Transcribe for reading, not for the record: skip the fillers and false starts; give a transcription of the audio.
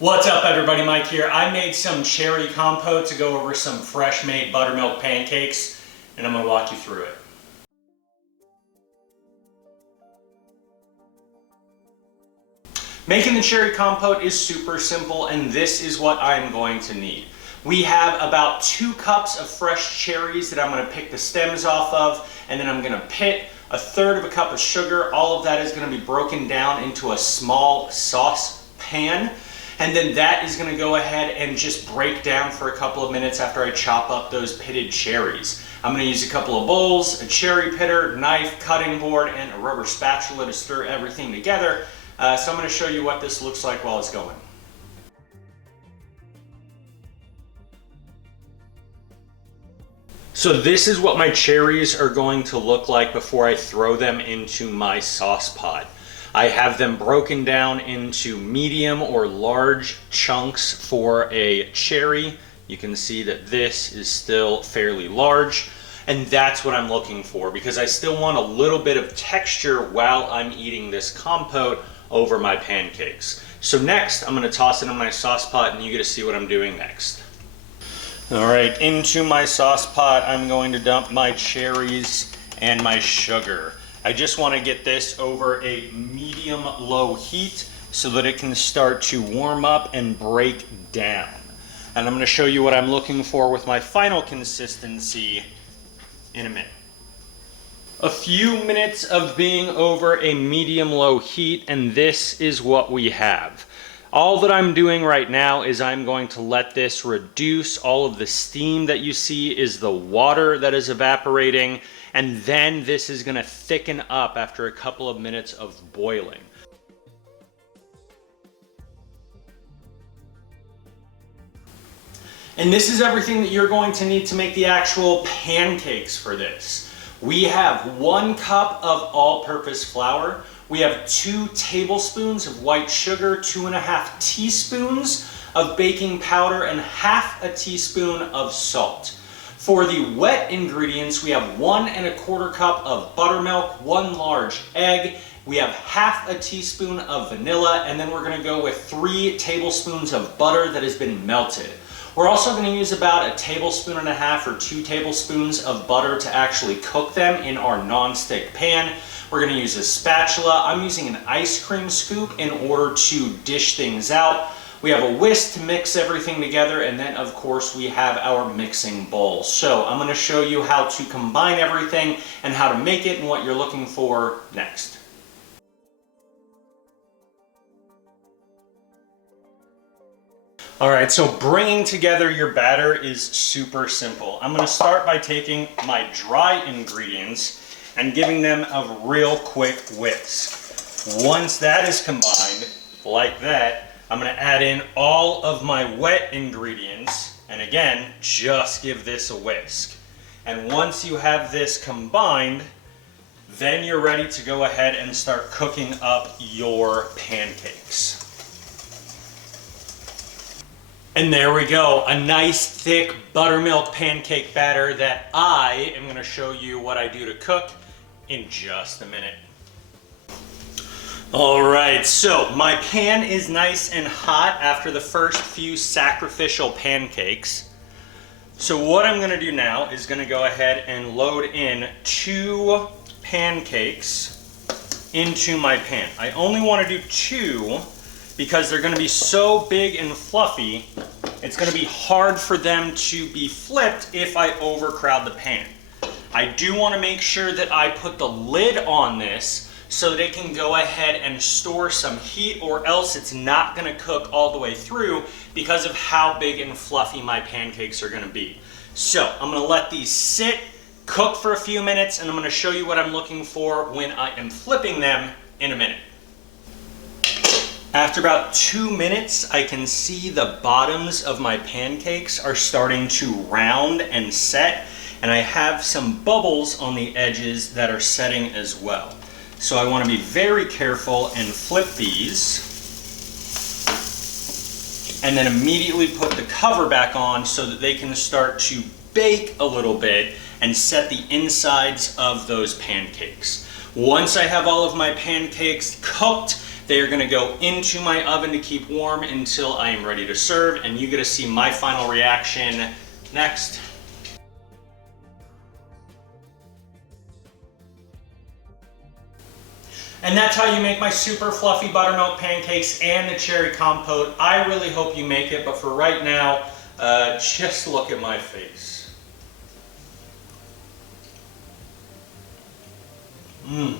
What's up everybody, Mike here. I made some cherry compote to go over some fresh made buttermilk pancakes, and I'm going to walk you through it. Making the cherry compote is super simple, and this is what I'm going to need. We have about 2 cups of fresh cherries that I'm going to pick the stems off of, and then I'm going to pit 1/3 of a cup of sugar. All of that is going to be broken down into a small sauce pan, and then that is going to go ahead and just break down for a couple of minutes after I chop up those pitted cherries. I'm going to use a couple of bowls, a cherry pitter, knife, cutting board, and a rubber spatula to stir everything together. So I'm going to show you what this looks like while it's going. So this is what my cherries are going to look like before I throw them into my sauce pot. I have them broken down into medium or large chunks for a cherry. You can see that this is still fairly large, and that's what I'm looking for because I still want a little bit of texture while I'm eating this compote over my pancakes. So next, I'm going to toss it in my sauce pot, and you get to see what I'm doing next. All right, into my sauce pot, I'm going to dump my cherries and my sugar. I just want to get this over a medium-low heat so that it can start to warm up and break down. And I'm going to show you what I'm looking for with my final consistency in a minute. A few minutes of being over a medium-low heat, and this is what we have. All that I'm doing right now is I'm going to let this reduce. All of the steam that you see is the water that is evaporating, and then this is going to thicken up after a couple of minutes of boiling. And this is everything that you're going to need to make the actual pancakes for this. We have 1 cup of all-purpose flour. We have 2 tablespoons of white sugar, 2.5 teaspoons of baking powder, and 1/2 teaspoon of salt. For the wet ingredients, we have 1¼ cup of buttermilk, 1 large egg. We have 1/2 teaspoon of vanilla, and then we're going to go with 3 tablespoons of butter that has been melted. We're also going to use about 1.5 tablespoons or 2 tablespoons of butter to actually cook them in our non-stick pan. We're going to use a spatula. I'm using an ice cream scoop in order to dish things out. We have a whisk to mix everything together, and then of course we have our mixing bowl. So I'm going to show you how to combine everything and how to make it and what you're looking for next. Alright, so bringing together your batter is super simple. I'm going to start by taking my dry ingredients and giving them a real quick whisk. Once that is combined, like that, I'm going to add in all of my wet ingredients, and again, just give this a whisk. And once you have this combined, then you're ready to go ahead and start cooking up your pancakes. And there we go, a nice thick buttermilk pancake batter that I am going to show you what I do to cook in just a minute. Alright, so my pan is nice and hot after the first few sacrificial pancakes. So what I'm going to do now is going to go ahead and load in 2 pancakes into my pan. I only want to do 2 because they're going to be so big and fluffy, it's going to be hard for them to be flipped if I overcrowd the pan. I do want to make sure that I put the lid on this so that it can go ahead and store some heat, or else it's not going to cook all the way through because of how big and fluffy my pancakes are going to be. So I'm going to let these sit, cook for a few minutes, and I'm going to show you what I'm looking for when I am flipping them in a minute. After about 2 minutes, I can see the bottoms of my pancakes are starting to round and set, and I have some bubbles on the edges that are setting as well. So I want to be very careful and flip these, and then immediately put the cover back on so that they can start to bake a little bit and set the insides of those pancakes. Once I have all of my pancakes cooked, They are gonna go into my oven to keep warm until I am ready to serve, and you get to see my final reaction next. And that's how you make my super fluffy buttermilk pancakes and the cherry compote. I really hope you make it, but for right now, just look at my face. Mmm.